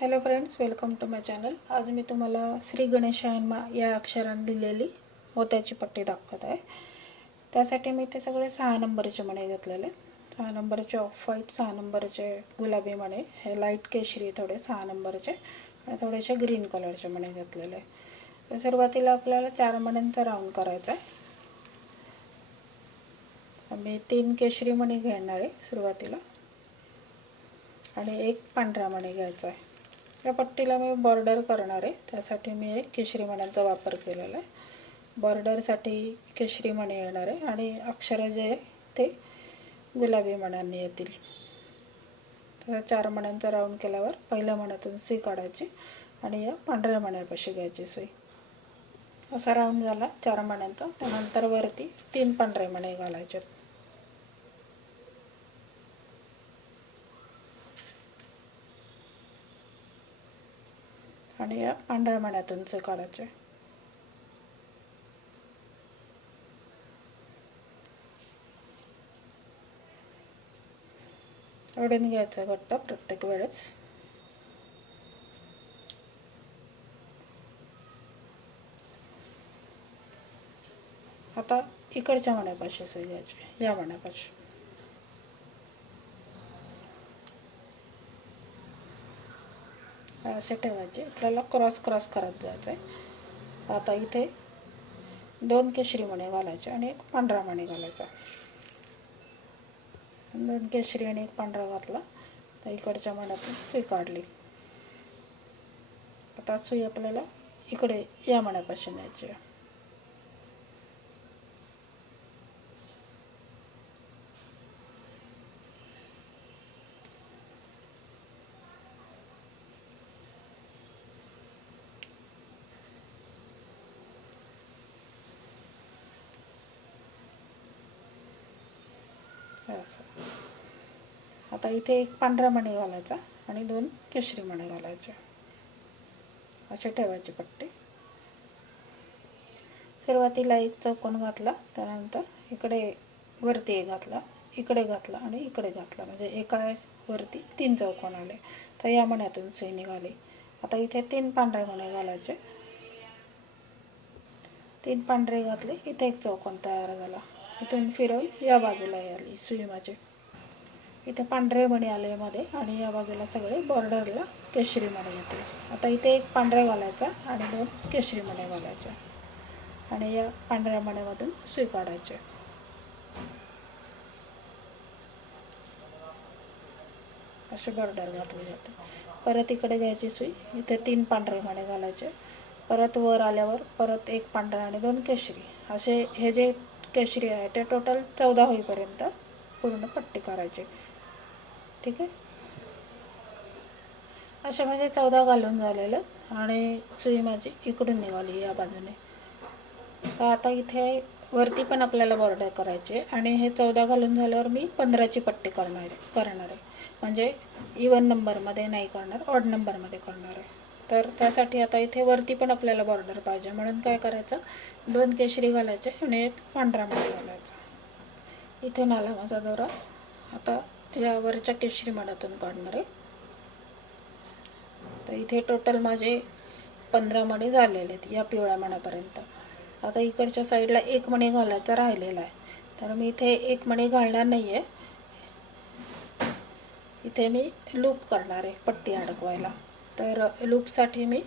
Hello friends welcome to my channel आज मी तुम्हाला श्री गणेशायनमा या अक्षराने लिहिलेली मोत्याची पट्टी दाखवत आहे. त्यासाठी मी ते सगळे सहा नंबरचे मणे घेतलेले. सहा नंबरचे ऑफ व्हाईट सहा नंबरचे गुलाबी मणे हे लाइट केशरी थोडे सहा नंबरचे आणि थोडेसे ग्रीन कलरचे मणे घेतलेले. तर सुरुवातीला आपल्याला चार मण्यांचा राऊंड करायचा आहे. मी तीन केशरी मणी घेणार आहे सुरुवातीला. आणि एक पांढरा मणी घ्यायचा आहे. या पट्टीला मी बॉर्डर करणार आहे. त्यासाठी मी एक केशरी मण्यांचा वापर केलेला आहे. बॉर्डरसाठी केशरी मणी येणार आहे आणि अक्षरं जे आहे ते गुलाबी मण्यांनी येतील. तर चार मण्यांचा राऊंड केल्यावर पहिल्या मण्यातून सुई काढायची आणि या पांढऱ्या मण्यापाशी घ्यायची सुई असा राऊंड झाला चार मण्यांचा. त्यानंतर वरती तीन पांढरे मणे घालायचे आणि या पांढऱ्या मण्यातूनचे काढायचे ओढून घ्यायचं घट्ट प्रत्येक वेळेस. आता इकडच्या मण्यापाशी सुई घ्यायची या मण्यापाशी. असे ठेवायचे. आपल्याला क्रॉस क्रॉस करत जायचं आहे आता इथे दोन केशरी मणे घालायचे आणि एक पांढरा मणी घालायचा. दोन केशरी आणि एक पांढरा घातला तर इकडच्या मण्यातून सुई काढली. आता सुई आपल्याला इकडे या मण्यापाशी न्यायची आता इथे एक पांढरा मणी घालायचा आणि दोन केशरी मणी घालायचे. असे ठेवायचे पट्टे. सुरुवातीला एक चौकोन घातला त्यानंतर इकडे वरती एक घातला इकडे घातला आणि इकडे घातला. म्हणजे एका वरती तीन चौकोन आले. तर या मण्यातून सुई निघाली. आता इथे तीन पांढरे मणे घालायचे. तीन पांढरे घातले इथे एक चौकोन तयार झाला. इथून फिरवून या बाजूला आली सुई माझी इथे पांढरे मणी आले मध्ये आणि या बाजूला सगळे बॉर्डरला केशरी मणी येते. आता इथे एक पांढरा घालायचा आणि दोन केशरी मणे घालायचे. आणि या पांढऱ्या मण्यामधून सुई काढायचे. असे बॉर्डर घातले जाते. परत इकडे घ्यायची सुई. इथे तीन पांढरे मणे घालायचे. परत वर आल्यावर परत एक पांढरा आणि दोन केशरी. असे हे जे केशरी आहे ते टोटल चौदा होईपर्यंत पूर्ण पट्टी करायची. ठीक आहे? असे म्हणजे चौदा घालून झालेलं आणि सुई माझी इकडून निघाली या बाजूने. तर आता इथे वरती पण आपल्याला बॉर्डर करायचे आणि हे चौदा घालून झाल्यावर मी पंधराची पट्टी करणार आहे करणार आहे. म्हणजे इवन नंबरमध्ये नाही करणार ऑड नंबरमध्ये करणार आहे. तर त्यासाठी आता इथे वरती पण आपल्याला बॉर्डर पाहिजे. म्हणून काय करायचं? दोन केशरी घालायचे आणि एक पांढरा मध्ये घालायचा. इथून आला माझा दोरा. आता या वरच्या केशरी मण्यातून काढणार आहे. तर इथे टोटल माझे पंधरा मणे झालेले आहेत या पिवळ्या मण्यापर्यंत आता इकडच्या साईडला एक मणी घालायचा राहिलेला आहे. तर मी इथे एक मणी घालणार नाही आहे इथे मी लूप करणार आहे पट्टी अडकवायला. तर लूपसाठी मी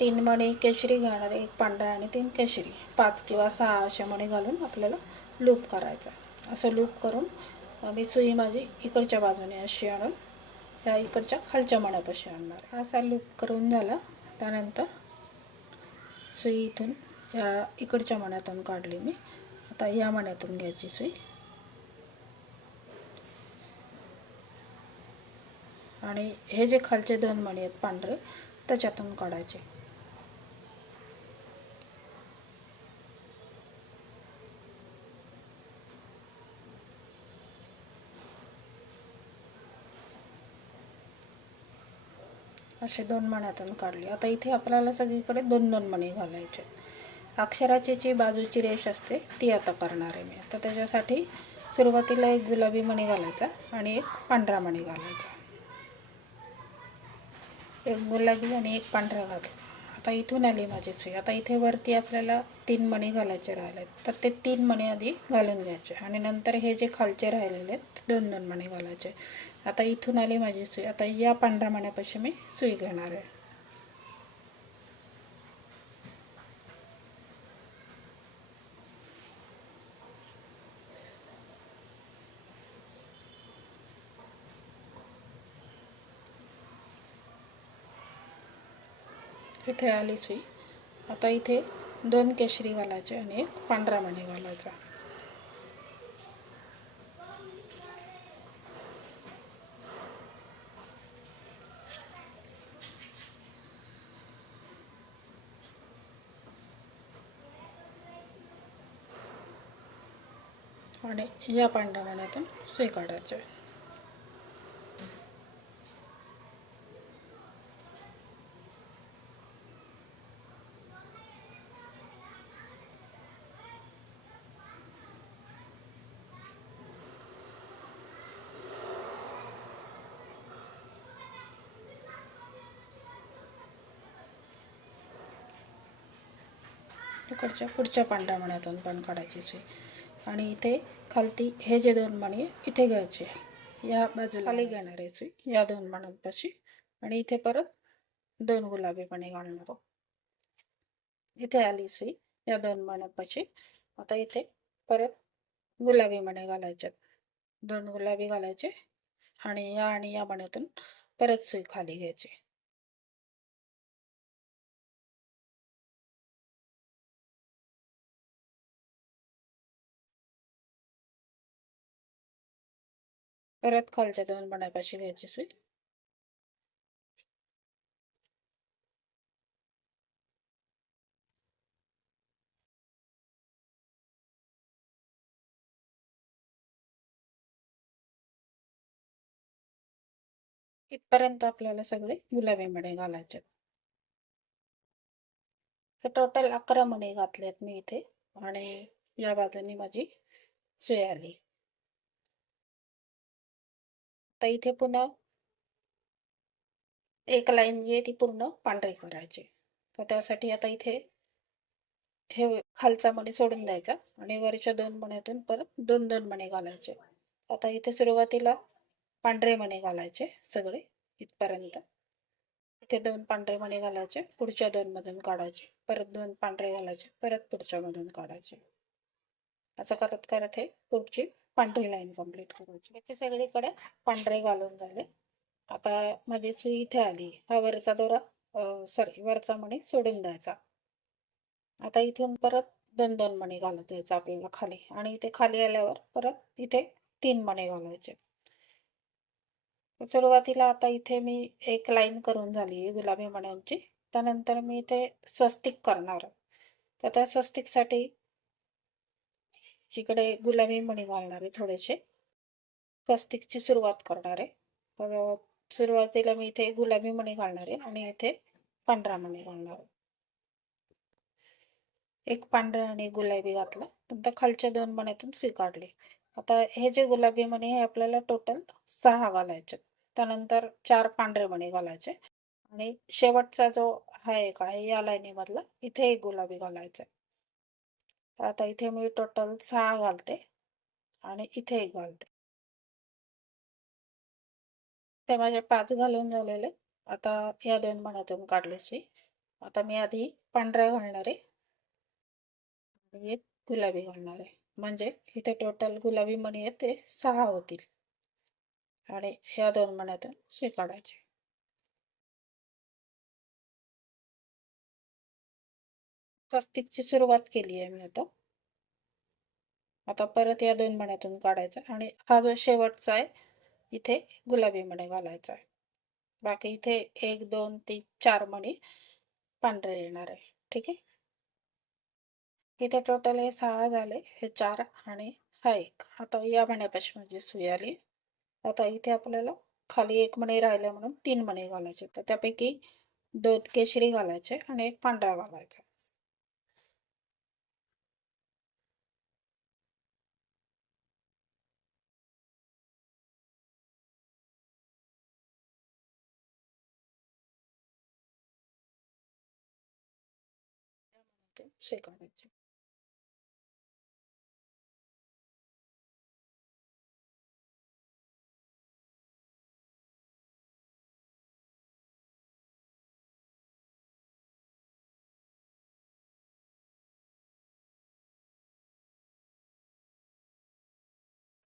तीन मणी केशरी घालणार आहे एक पांढरा आणि तीन केशरी. पाच किंवा सहा असे मणी घालून आपल्याला लूप करायचा असं लूप करून मी सुई माझी इकडच्या बाजूने अशी आणून या इकडच्या खालच्या मण्यापाशी आणणार असा लूप करून झाला. त्यानंतर सुई इथून या इकडच्या मण्यातून काढली मी. आता या मण्यातून घ्यायची सुई. आणि हे जे खालचे दोन मणी आहेत पांढरे त्याच्यातून काढायचे. असे दोन मण्यातून काढले. आता इथे आपल्याला सगळीकडे दोन दोन मणी घालायचे अक्षराची जी बाजूची रेष असते ती आता करणार आहे मी. आता त्याच्यासाठी सुरुवातीला एक गुलाबी मणी घालायचा आणि एक पांढरा मणी घालायचा. एक गुलाबी आणि एक पांढरा घातला आता इथून आली माझी सुई. आता इथे वरती आपल्याला तीन मणी घालायचे राहिले तर ते तीन मणी आधी घालून घ्यायचे. आणि नंतर हे जे खालचे राहिलेले आहेत दोन दोन मणी घालायचे. आता इथून आली माझी सुई. आता या पांढऱ्या मण्यापाशी मी सुई घेणार आहे. इथे आली सुई. आता इथे दोन केशरीवालाचे आणि एक पांढरा मणी आणि या पांढऱ्या पाण्यातून सुई काढायचे इकडच्या पुढच्या पांढऱ्या मण्यातून पण काढायची सुई आणि इथे खालती हे जे दोन मणी इथे घ्यायचे या बाजूला खाली घेणार आहे. सुई या दोन मण्यांपाशी आणि इथे परत दोन गुलाबी मणी घालणार इथे आली सुई या दोन मण्यापाशी. आता इथे परत गुलाबी मणे घालायच्यात दोन गुलाबी घालायचे आणि या आणि या मण्यातून परत सुई खाली घ्यायची परत खालच्या दोन बनापाशी घ्यायची सुई इथपर्यंत आपल्याला सगळे गुलाबी मणे घालायचे. हे टोटल अकरा मणे घातलेत मी इथे आणि या बाजूने माझी सुई आली. तर इथे पुन्हा एक लाईन जी आहे ती पूर्ण पांढरी करायची. तर त्यासाठी आता इथे हे खालचा मणी सोडून द्यायचा आणि वरच्या दोन मण्यातून परत दोन दोन मणे घालायचे. आता इथे सुरुवातीला पांढरे मणे घालायचे सगळे इथपर्यंत. इथे दोन पांढरे मणे घालायचे पुढच्या दोन मधून काढायचे परत दोन पांढरे घालायचे परत पुढच्या मधून काढायचे. असं करत करत हे पुढची पांढरी लाईन कंप्लीट करायची. इथे सगळीकडे पांढरे घालून झाले. आता माझी सुई इथे आली. हा वरचा दोरा सॉरी वरचा मणी सोडून द्यायचा. आता इथून परत दोन दोन मणी घालत द्यायचा आपल्याला खाली. आणि इथे खाली आल्यावर परत इथे तीन मणी घालायचे. सुरुवातीला आता इथे मी एक लाईन करून झाली आहे गुलाबी मण्यांची. त्यानंतर मी इथे स्वस्तिक करणार तर त्या स्वस्तिकसाठी इकडे गुलाबी मणी घालणार आहे थोडेसे. स्वस्तिकची सुरुवात करणार. आहे सुरुवातीला मी इथे गुलाबी मणी घालणार आहे आणि इथे पांढरा मणी घालणार. आहे एक पांढरा आणि गुलाबी घातला. नंतर खालच्या दोन मण्यातून स्वीकारले. आता हे जे गुलाबी मणी हे आपल्याला टोटल सहा घालायचे. त्यानंतर चार पांढरे मणी घालायचे. आणि शेवटचा जो हा एक आहे या लाईनीमधला इथे एक गुलाबी घालायचा आता इथे मी टोटल सहा घालते. आणि इथे एक घालते. ते माझे पाच घालून झालेले आता या दोन मण्यातून काढले सुई आता मी आधी पांढऱ्या घालणार आहे. गुलाबी घालणार आहे. म्हणजे इथे टोटल गुलाबी मणी आहेत ते सहा होतील. आणि ह्या दोन मण्यातून सुई स्वस्तिकची सुरुवात केली आहे मी आता. आता परत या दोन मण्यातून काढायचा आणि हा जो शेवटचा आहे इथे गुलाबी मणे घालायचा आहे. बाकी इथे एक दोन तीन चार मणी पांढरे येणार आहे. ठीक आहे? इथे टोटल हे सहा झाले हे चार आणि हा एक. आता या मण्यापाशी माझी सुई आली. आता इथे आपल्याला खाली एक मणी राहिल्या म्हणून तीन मणी घालायचे तर त्यापैकी दोन केशरी घालायचे आणि एक पांढरा घालायचा ते शेकायचे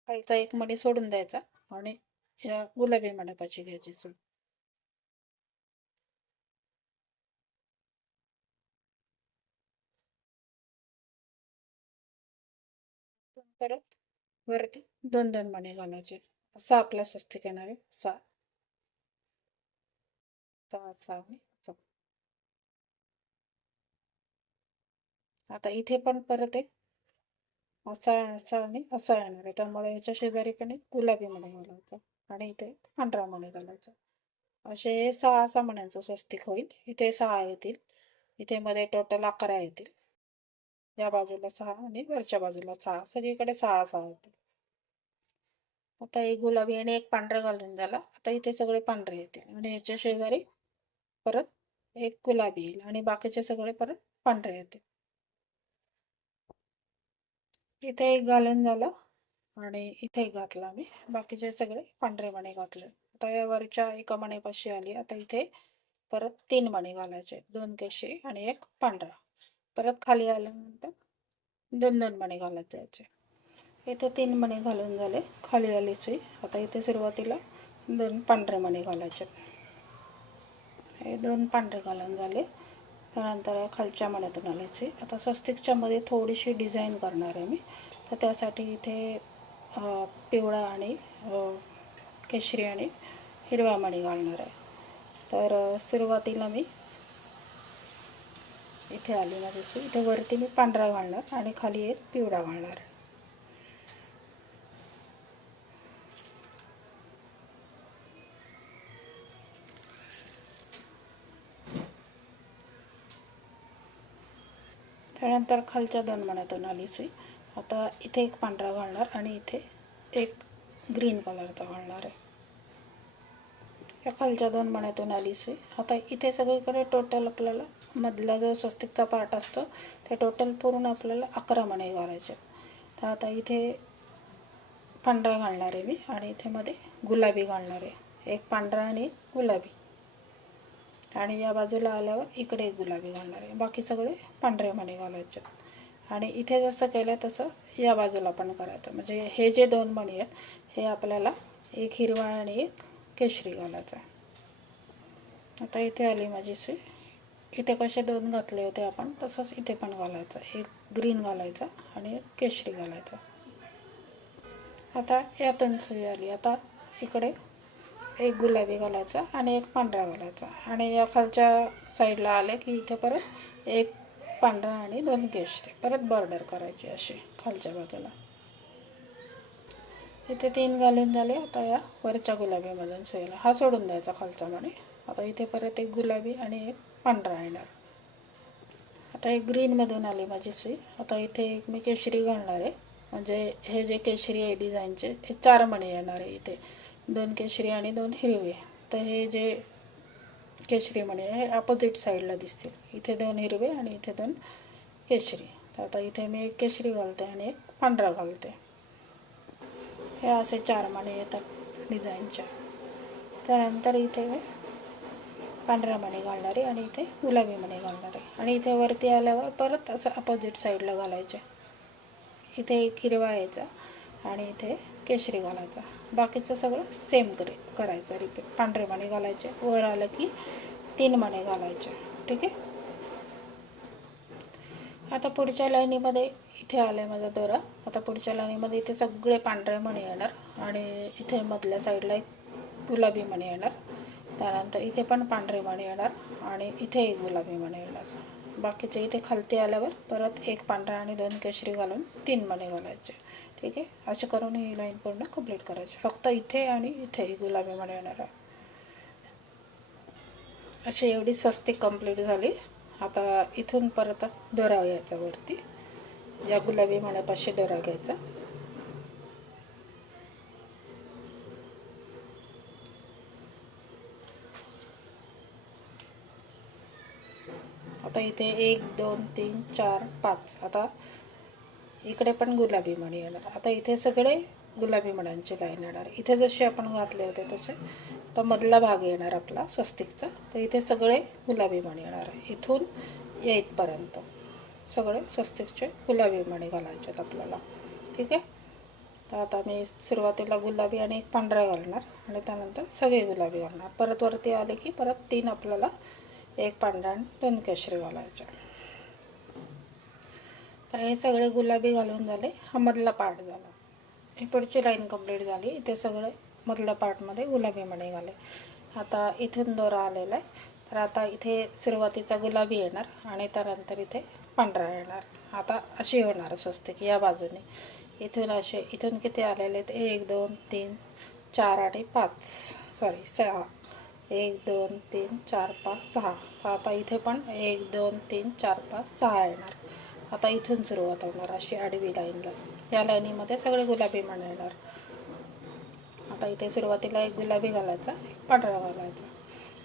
खालचा एक मणी सोडून द्यायचा आणि या गुलाबी मंडपाची घ्यायची सूड परत वरती दोन दोन मणी घालायचे. असा आपला स्वस्तिक येणार आहे सहा सहा सहा आता इथे पण परत एक असा असा आणि असा येणार आहे. त्यामुळे याच्या शेजारी पण एक गुलाबी मणी घालायचं आणि इथे पांढरा मणी घालायचा. असे हे सहा सहा मण्यांचं स्वस्तिक होईल. इथे सहा येतील. इथे मध्ये टोटल अकरा येतील. या बाजूला सहा आणि वरच्या बाजूला सहा. सगळीकडे सहा सहा होते. आता एक गुलाबी आणि एक पांढरा घालून झाला. आता इथे सगळे पांढरे येतील. आणि याच्या शेजारी परत एक गुलाबी येईल. आणि बाकीचे सगळे परत पांढरे येतील. इथे एक घालून झालं. आणि इथे एक घातला मी बाकीचे सगळे पांढरे मणी घातले. आता या वरच्या एका मणीपाशी आली. आता इथे परत तीन मणी घालायचे दोन केशी आणि एक पांढरा. परत खाली आल्यानंतर दोन दोन मणी घालत जायचे इथे तीन मणी घालून झाले. खाली आली सुई. आता इथे सुरुवातीला दोन पांढरे मणे घालायचे. हे दोन पांढरे घालून झाले. त्यानंतर खालच्या मण्यातून आली सुई. आता स्वस्तिकच्या मध्ये थोडीशी डिझाईन करणार आहे मी. तर त्यासाठी इथे पिवळा आणि केशरी आणि हिरवा मणी घालणार आहे. तर सुरुवातीला मी इथे आली ना दिसू इथे वरती मी पांढरा घालणार आणि खाली एक पिवळा घालणार. आहे त्यानंतर खालच्या दोन मण्यातून आली सुई. आता इथे एक पांढरा घालणार आणि इथे एक ग्रीन कलरचा घालणार आहे. या खालच्या दोन मण्यातून आली सुई आता इथे सगळीकडे टोटल आपल्याला मधला जो स्वस्तिकचा पार्ट असतो ते टोटल पूर्ण आपल्याला अकरा मणे घालायचे तर आता इथे पांढरा घालणार आहे मी आणि इथे मध्ये गुलाबी घालणार आहे. एक पांढरा आणि एक गुलाबी. आणि या बाजूला आल्यावर इकडे एक गुलाबी घालणार आहे. बाकी सगळे पांढरे मणे घालायचे आणि इथे जसं केलं तसं या बाजूला पण करायचं. म्हणजे हे जे दोन मणी आहेत हे आपल्याला एक हिरवा आणि एक केशरी घालायचा आता इथे आली माझी सुई. इथे कसे दोन घातले होते आपण तसंच इथे पण घालायचं. एक ग्रीन घालायचा आणि एक केशरी घालायचा. आता यातून सुई आली. आता इकडे एक गुलाबी घालायचा आणि एक पांढरा घालायचा. आणि या खालच्या साईडला आले की इथे परत एक पांढरा आणि दोन केशरी. परत बॉर्डर करायची अशी खालच्या बाजूला. इथे तीन घालून झाले. आता या वरच्या गुलाबीमधून सुईला हा सोडून द्यायचा खालचा मणी आता इथे परत एक गुलाबी आणि एक पांढरा येणार. आता एक ग्रीनमधून आली माझी सुई. आता इथे एक मी केशरी घालणार आहे. म्हणजे हे जे केशरी आहे डिझाईनचे हे चार मणी येणार आहे इथे. दोन केशरी आणि दोन हिरवे. तर हे जे केशरी मणी आहे हे अपोजिट साईडला दिसतील. इथे दोन हिरवे आणि इथे दोन केशरी. तर आता इथे मी एक केशरी घालते आणि एक पांढरा घालते. हे असे चार मणी येतात डिझाईनच्या. त्यानंतर इथे पांढऱ्या पांढरा मणी घालणारे आणि इथे गुलाबी मणी घालणारे. आणि इथे वरती आल्यावर परत असं अपोजिट साईडला घालायचे. इथे एक हिरवा यायचा आणि इथे केशरी घालायचा. बाकीचं सगळं सेम करे करायचं रिपीट पांढरे मणी घालायचे. वर आलं की तीन मणी घालायचे. ठीक आहे? आता पुढच्या लाईनीमध्ये इथे आलं आहे माझा दोरा. आता पुढच्या लाईनीमध्ये इथे सगळे पांढरे मणी येणार आणि इथे मधल्या साईडला एक गुलाबी मणी येणार. त्यानंतर इथे पण पांढरे मणी येणार आणि इथे एक गुलाबी मणी येणार. बाकीचे इथे खालती आल्यावर परत एक पांढरा आणि दोन केशरी घालून तीन मणी घालायचे. ठीक आहे? असे करून ही लाईन पूर्ण कंप्लीट करायची. फक्त इथे आणि इथे ही गुलाबी मणी येणार आहे. अशी एवढी स्वस्तिक कंप्लीट झाली. आता इथून परत दोरा याच्यावरती वरती. या गुलाबी मणापाशी दोरा घ्यायचा. आता इथे एक दोन तीन चार पाच. आता इकडे पण गुलाबी मणी येणार. आता इथे सगळे गुलाबी मण्यांची लाईन येणार. इथे जसे आपण घातले होते तसे तर मधला भाग येणार आपला स्वस्तिकचा. तर इथे सगळे गुलाबी मणी येणार. आहे इथून या इथपर्यंत सगळे स्वस्तिकचे गुलाबी मणी घालायचे आहेत आपल्याला. ठीक आहे? तर आता मी सुरुवातीला गुलाबी आणि एक पांढरा घालणार आणि त्यानंतर सगळे गुलाबी घालणार. परत वरती आले की परत तीन आपल्याला एक पांढरा आणि दोन केशरी घालायचे. तर हे सगळे गुलाबी घालून झाले. हा मधला पार्ट झाला. ही पुढची लाईन कंप्लीट झाली. इथे सगळे मधल्या पार्टमध्ये गुलाबी मणी घाले. आता इथून दोरा आलेला आहे. तर आता इथे सुरुवातीचा गुलाबी येणार आणि त्यानंतर इथे पांढरा येणार. आता अशी होणार स्वस्तिक या बाजूने. इथून असे इथून किती आलेले आहेत? एक दोन तीन चार आणि पाच. सॉरी सहा. एक दोन तीन चार पाच सहा. तर आता इथे पण एक दोन तीन चार पाच सहा येणार. आता इथून सुरुवात होणार अशी आडवी लाईनला. या लाईनीमध्ये सगळे गुलाबी म्हण येणार. आता इथे सुरुवातीला एक गुलाबी घालायचा एक पांढरा घालायचा.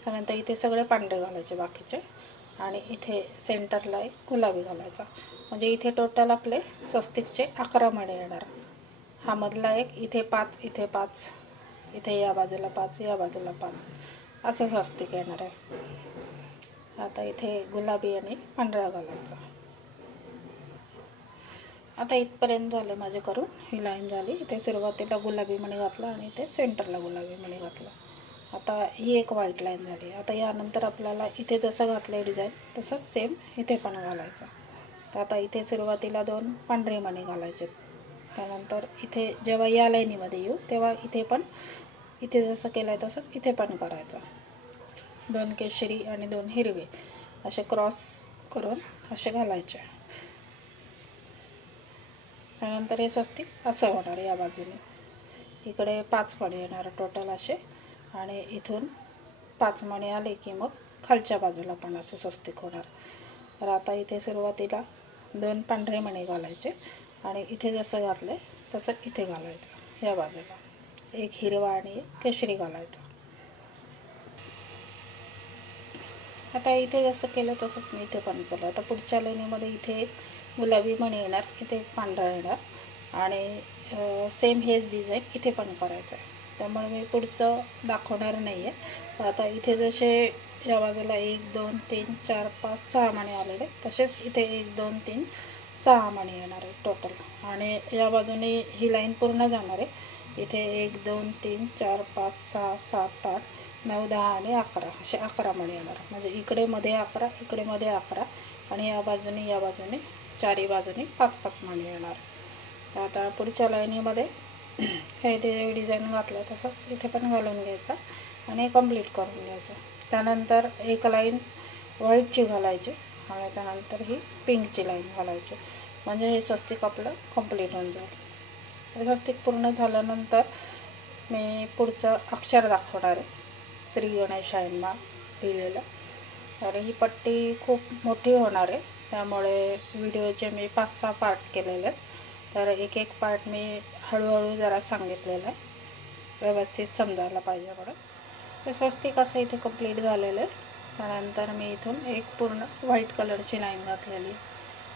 त्यानंतर इथे सगळे पांढरे घालायचे बाकीचे. आणि इथे सेंटरला एक गुलाबी घालायचा. म्हणजे इथे टोटल आपले स्वस्तिकचे अकरा मणे येणार. हा मधला एक इथे पाच इथे पाच इथे या बाजूला पाच या बाजूला पाच. असं स्वस्तिक येणार आहे. आता इथे गुलाबी आणि पांढरा घालायचा. आता इथपर्यंत झालं माझे करून. ही लाईन झाली. इथे सुरुवातीला गुलाबी मणी घातला आणि इथे सेंटरला गुलाबी मणी घातला. आता ही एक व्हाईट लाईन झाली. आता यानंतर आपल्याला इथे जसं घातलं आहे डिझाईन तसंच सेम इथे पण घालायचं. तर आता इथे सुरुवातीला दोन पांढरे मणी घालायचे. त्यानंतर इथे जेव्हा या लाईनीमध्ये येऊ तेव्हा इथे पण इथे जसं केलं आहे तसंच इथे पण करायचं. दोन केशरी आणि दोन हिरवे असे क्रॉस करून असे घालायचे. त्यानंतर हे स्वस्तिक असं होणार या बाजूने. इकडे पाच मणी येणार टोटल असे. आणि इथून पाच मणी आले की मग खालच्या बाजूला पण असं स्वस्तिक होणार. तर आता इथे सुरुवातीला दोन पांढरे मणी घालायचे आणि इथे जसं घातलं तसं इथे घालायचं या बाजूला. एक हिरवा आणि एक केशरी घालायचा. आता इथे जसं केलं तसंच मी इथे पण केलं. आता पुढच्या लेणीमध्ये इथे एक गुलाबी मणी येणार इथे एक पांढरा येणार आणि सेम हेच डिझाईन इथे पण करायचं आहे त्यामुळे मी पुढचं दाखवणार नाही आहे तर आता इथे जसे या बाजूला एक दोन तीन चार पाच सहा मणी आलेले तसेच इथे एक दोन तीन सहा मणी येणार आहे टोटल आणि या बाजूने ही लाईन पूर्ण जाणार आहे. इथे एक दोन तीन चार पाच सहा सात आठ नऊ दहा आणि अकरा. असे अकरा मणी येणार म्हणजे इकडे मध्ये अकरा इकडे मध्ये अकरा आणि या बाजूने या बाजूने चारी बाजूने पाच पाच मणी येणार आता पुढच्या लाईनीमध्ये हे ते डिझाईन घातलं तसंच इथे पण घालून घ्यायचा आणि कंप्लीट करून घ्यायचं. त्यानंतर एक लाईन व्हाईटची घालायची आणि त्यानंतर ही पिंकची लाईन घालायची. म्हणजे हे स्वस्तिक आपलं कंप्लीट होऊन जाईल. स्वस्तिक पूर्ण झाल्यानंतर मी पुढचं अक्षर दाखवणार आहे. श्री गणेशायनमा लिहिलेलं. तर ही पट्टी खूप मोठी होणार आहे. त्यामुळे व्हिडिओचे मी पाच सहा पार्ट केलेले आहेत. तर एक एक पार्ट मी हळूहळू जरा सांगितलेलं आहे. व्यवस्थित समजायला पाहिजे म्हणून. हे स्वस्तिक असं इथे कंप्लीट झालेलं आहे. त्यानंतर मी इथून एक पूर्ण व्हाईट कलरची लाईन घातलेली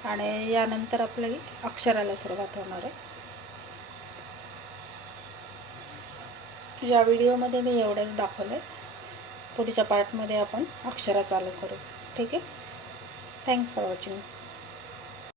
आणि यानंतर आपली अक्षराला सुरुवात होणार आहे. या व्हिडिओमध्ये मी एवढंच दाखवलं आहे. पुढच्या पार्टमध्ये आपण अक्षरा चालू करू. ठीक आहे? Thank for watching